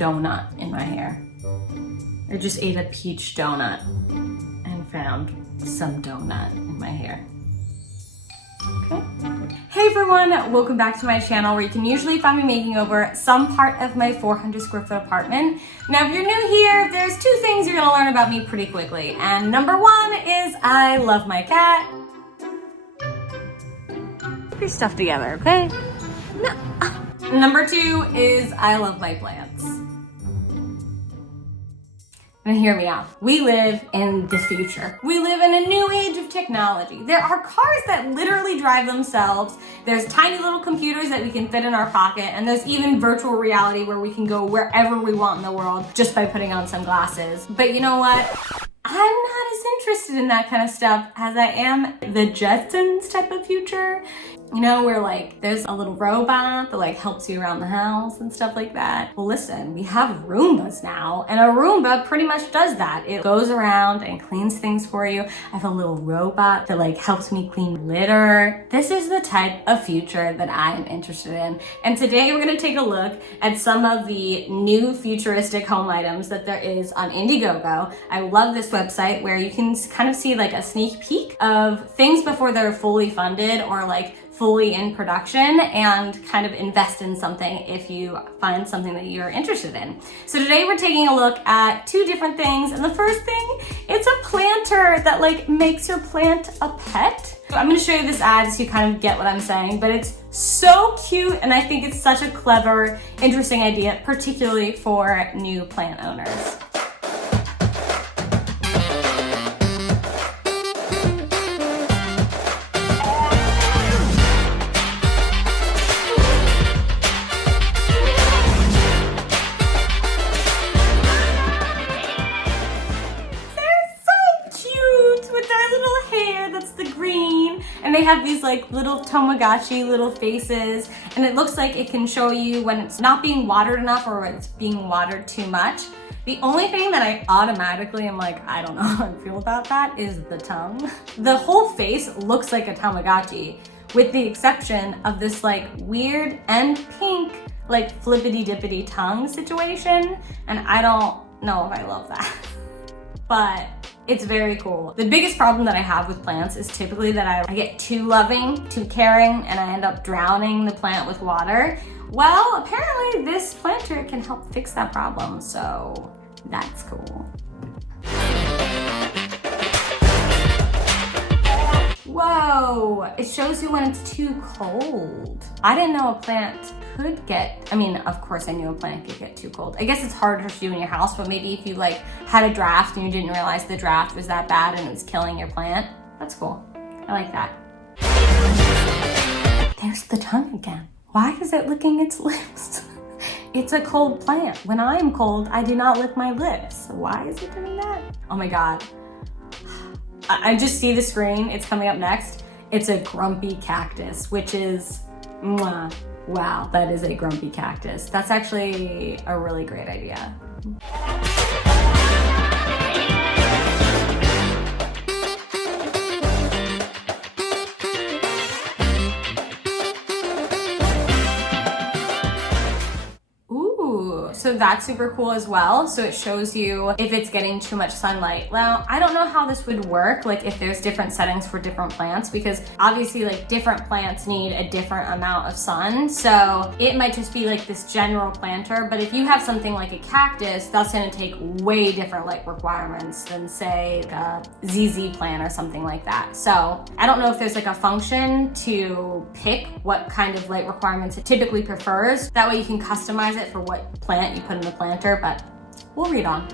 donut in my hair. I just ate a peach donut and found some donut in my hair. Okay. Hey everyone, welcome back to my channel where you can usually find me making over some part of my 400 square foot apartment. Now if you're new here, there's two things you're gonna learn about me pretty quickly. And number one is I love my cat. Put your stuff together, okay? No. Number two is I love my plants. And hear me out. We live in the future. We live in a new age of technology. There are cars that literally drive themselves. There's tiny little computers that we can fit in our pocket. And there's even virtual reality where we can go wherever we want in the world just by putting on some glasses. But you know what? I'm not as interested in that kind of stuff as I am the Jetsons type of future. You know, where like there's a little robot that like helps you around the house and stuff like that. Well, listen, we have Roombas now, and a Roomba pretty much does that. It goes around and cleans things for you. I have a little robot that like helps me clean litter. This is the type of future that I am interested in. And today we're gonna take a look at some of the new futuristic home items that there is on Indiegogo. I love this website where you can kind of see like a sneak peek of things before they're fully funded or like fully in production, and kind of invest in something if you find something that you're interested in. So today we're taking a look at two different things. And the first thing, it's a planter that like makes your plant a pet. I'm gonna show you this ad so you kind of get what I'm saying, but it's so cute and I think it's such a clever, interesting idea, particularly for new plant owners. And they have these like little Tamagotchi little faces, and it looks like it can show you when it's not being watered enough or when it's being watered too much. The only thing that I automatically am like, I don't know how I feel about that is the tongue. The whole face looks like a Tamagotchi with the exception of this like weird and pink like flippity dippity tongue situation, and I don't know if I love that. But it's very cool. The biggest problem that I have with plants is typically that I get too loving, too caring, and I end up drowning the plant with water. Well, apparently this planter can help fix that problem, so that's cool. Whoa, it shows you when it's too cold. I didn't know a plant could get, I mean, of course I knew a plant could get too cold. I guess it's harder to do in your house, but maybe if you like had a draft and you didn't realize the draft was that bad and it was killing your plant, that's cool. I like that. There's the tongue again. Why is it licking its lips? It's a cold plant. When I'm cold, I do not lick my lips. Why is it doing that? Oh my God. I just see the screen, it's coming up next. It's a grumpy cactus, which is, mwah. Wow, that is a grumpy cactus. That's actually a really great idea. So that's super cool as well. So it shows you if it's getting too much sunlight. Well, I don't know how this would work, like if there's different settings for different plants, because obviously like different plants need a different amount of sun. So it might just be like this general planter, but if you have something like a cactus, that's gonna take way different light requirements than say a ZZ plant or something like that. So I don't know if there's like a function to pick what kind of light requirements it typically prefers. That way you can customize it for what plant you put in the planter, but we'll read on.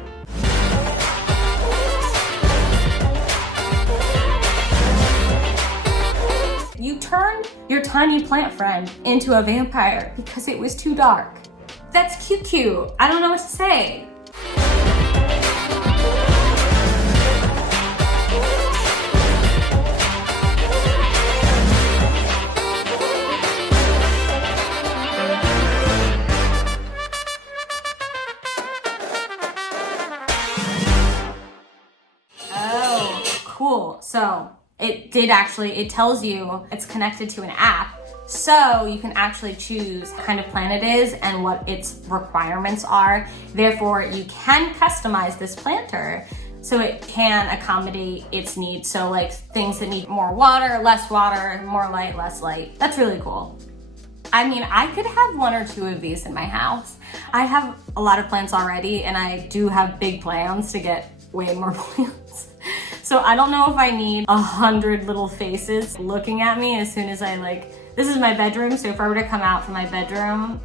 You turned your tiny plant friend into a vampire because it was too dark. That's cute. I don't know what to say. Cool. So it tells you it's connected to an app So you can actually choose what kind of plant it is and what its requirements are. Therefore, you can customize this planter so it can accommodate its needs. So like things that need more water, more light, less light. That's really cool. I mean, I could have 1 or 2 of these in my house. I have a lot of plants already, and I do have big plans to get way more plants. So I don't know if I need 100 little faces looking at me as soon as this is my bedroom, so if I were to come out from my bedroom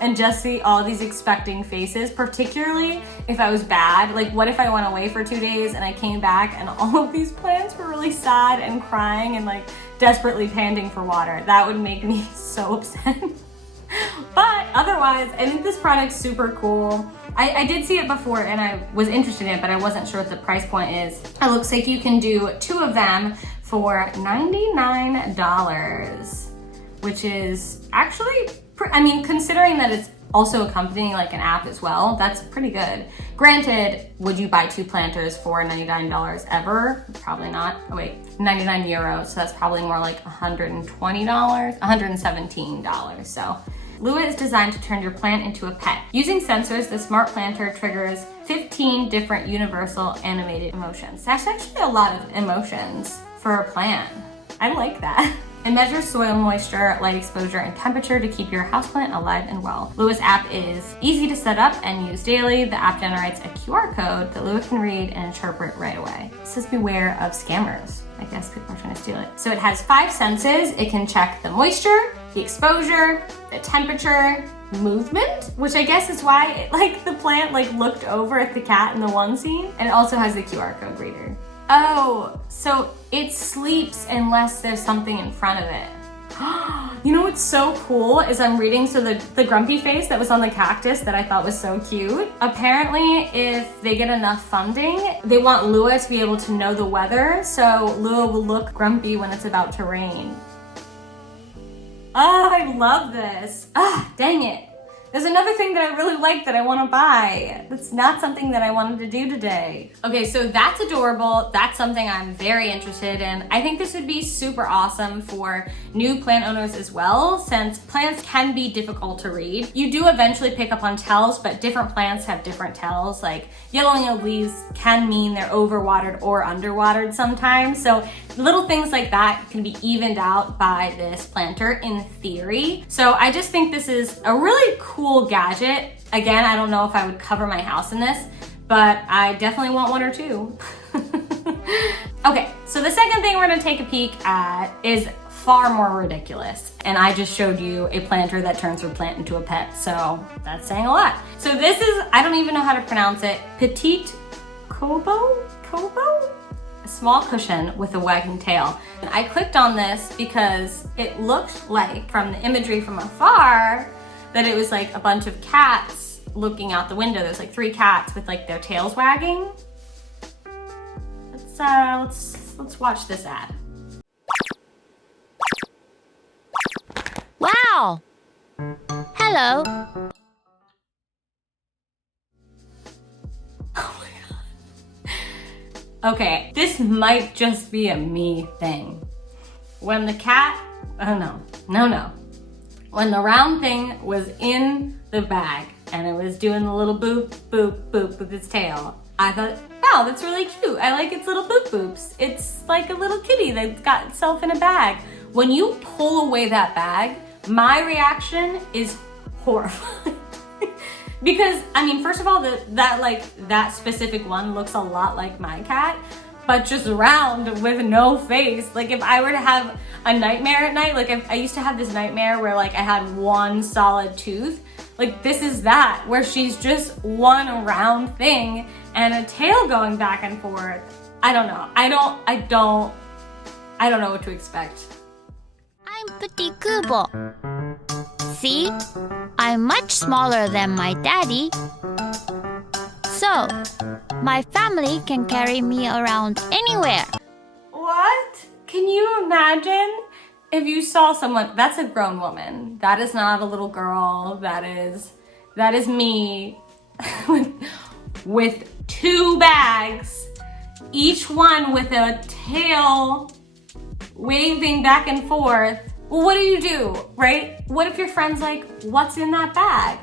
and just see all these expecting faces, particularly if I was bad, like what if I went away for 2 days and I came back and all of these plants were really sad and crying and like desperately panting for water? That would make me so upset. But otherwise, I think this product's super cool. I did see it before and I was interested in it, but I wasn't sure what the price point is. It looks like you can do 2 of them for $99, which is actually, considering that it's also accompanying like an app as well, that's pretty good. Granted, would you buy 2 planters for $99 ever? Probably not. Oh wait, 99 euros, so that's probably more like $120, $117. So Lua is designed to turn your plant into a pet. Using sensors, the smart planter triggers 15 different universal animated emotions. That's actually a lot of emotions for a plant. I like that. It measures soil moisture, light exposure, and temperature to keep your houseplant alive and well. Lua's app is easy to set up and use daily. The app generates a QR code that Lua can read and interpret right away. It says beware of scammers. I guess people are trying to steal it. So it has 5 senses. It can check the moisture, the exposure, the temperature, movement, which I guess is why the plant looked over at the cat in the one scene. And it also has the QR code reader. Oh, so it sleeps unless there's something in front of it. You know what's so cool is I'm reading, so the grumpy face that was on the cactus that I thought was so cute. Apparently, if they get enough funding, they want Lua to be able to know the weather, so Lua will look grumpy when it's about to rain. Oh, I love this. Dang it. There's another thing that I really like that I want to buy. That's not something that I wanted to do today. Okay, so that's adorable. That's something I'm very interested in. I think this would be super awesome for new plant owners as well, since plants can be difficult to read. You do eventually pick up on tells, but different plants have different tells. Like yellowing of leaves can mean they're overwatered or underwatered sometimes. So little things like that can be evened out by this planter in theory. So I just think this is a really cool gadget. Again, I don't know if I would cover my house in this, but I definitely want 1 or 2. Okay, so the second thing we're gonna take a peek at is far more ridiculous. And I just showed you a planter that turns your plant into a pet, so that's saying a lot. So this is, I don't even know how to pronounce it, Petite Kobo? A small cushion with a wagging tail. And I clicked on this because it looked like, from the imagery from afar, that it was like a bunch of cats looking out the window. There's like 3 cats with like their tails wagging. Let's watch this ad. Wow! Hello. Oh my god. Okay, this might just be a me thing. When the cat, oh no. When the round thing was in the bag and it was doing the little boop, boop, boop with its tail, I thought, wow, that's really cute. I like its little boop boops. It's like a little kitty that's got itself in a bag. When you pull away that bag, my reaction is horrifying. Because, first of all, that specific one looks a lot like my cat, but just round with no face. Like if I were to have a nightmare at night, if I used to have this nightmare where I had one solid tooth, this is that, where she's just one round thing and a tail going back and forth. I don't know. I don't know what to expect. I'm Petit Kubo. See? I'm much smaller than my daddy. So, my family can carry me around anywhere. What? Can you imagine if you saw someone, that's a grown woman. That is not a little girl. That is me with 2 bags, each one with a tail waving back and forth Well, what do, right? What if your friend's like, what's in that bag?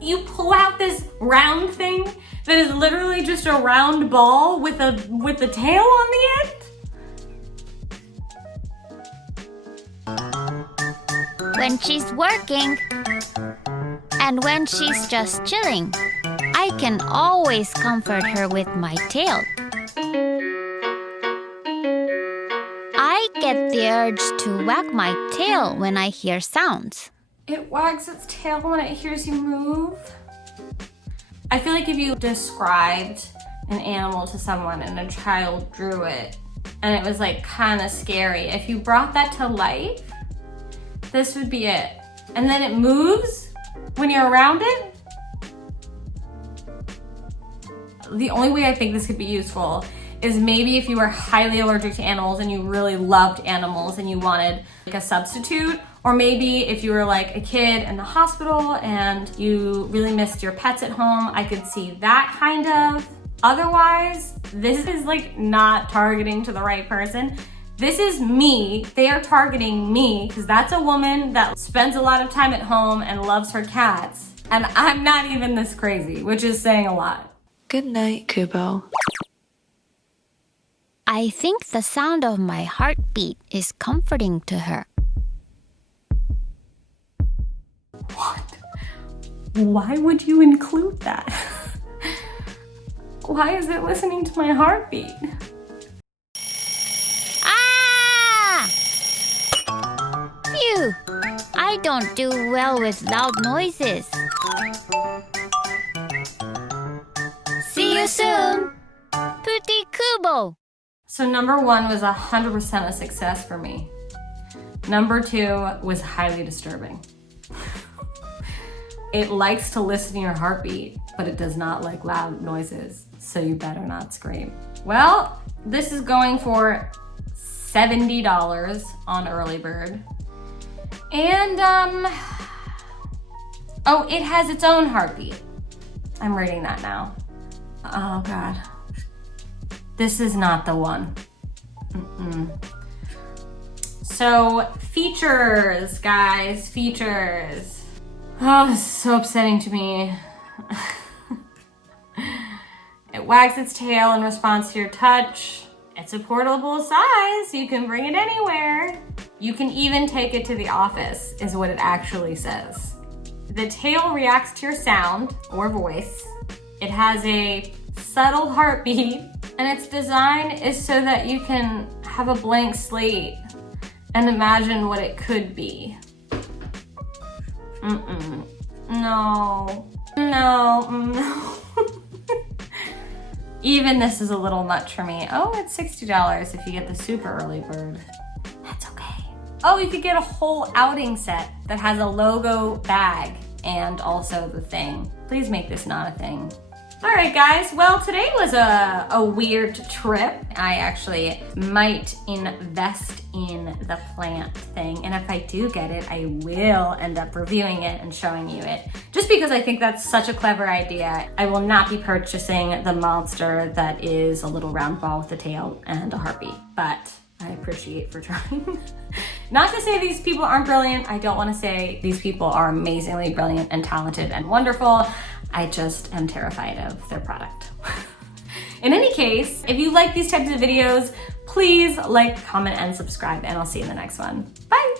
You pull out this round thing that is literally just a round ball with the tail on the end? When she's working and when she's just chilling, I can always comfort her with my tail. I get the urge to wag my tail when I hear sounds. It wags its tail when it hears you move. I feel like if you described an animal to someone and a child drew it and it was like kind of scary, if you brought that to life, this would be it. And then it moves when you're around it. The only way I think this could be useful is maybe if you were highly allergic to animals and you really loved animals and you wanted like a substitute, or maybe if you were like a kid in the hospital and you really missed your pets at home, I could see that kind of. Otherwise, this is like not targeting to the right person. This is me. They are targeting me because that's a woman that spends a lot of time at home and loves her cats. And I'm not even this crazy, which is saying a lot. Good night, Kubo. I think the sound of my heartbeat is comforting to her. What? Why would you include that? Why is it listening to my heartbeat? Ah! Phew! I don't do well with loud noises. See you soon! Puti Kubo! So number 1 was 100% a success for me. Number 2 was highly disturbing. It likes to listen to your heartbeat, but it does not like loud noises, so you better not scream. Well, this is going for $70 on Early Bird. And, oh, it has its own heartbeat. I'm rating that now. Oh God. This is not the one. So, features, guys, features. Oh, this is so upsetting to me. It wags its tail in response to your touch. It's a portable size, you can bring it anywhere. You can even take it to the office, is what it actually says. The tail reacts to your sound or voice. It has a subtle heartbeat, and its design is so that you can have a blank slate and imagine what it could be. No. Even this is a little much for me. Oh, it's $60 if you get the super early bird. That's okay. Oh, you could get a whole outing set that has a logo bag and also the thing. Please make this not a thing. All right, guys. Well, today was a weird trip. I actually might invest in the plant thing. And if I do get it, I will end up reviewing it and showing you it. Just because I think that's such a clever idea. I will not be purchasing the monster that is a little round ball with a tail and a heartbeat, but I appreciate for trying. Not to say these people aren't brilliant. I don't want to say these people are amazingly brilliant and talented and wonderful. I just am terrified of their product. In any case, if you like these types of videos, please like, comment, and subscribe, and I'll see you in the next one. Bye!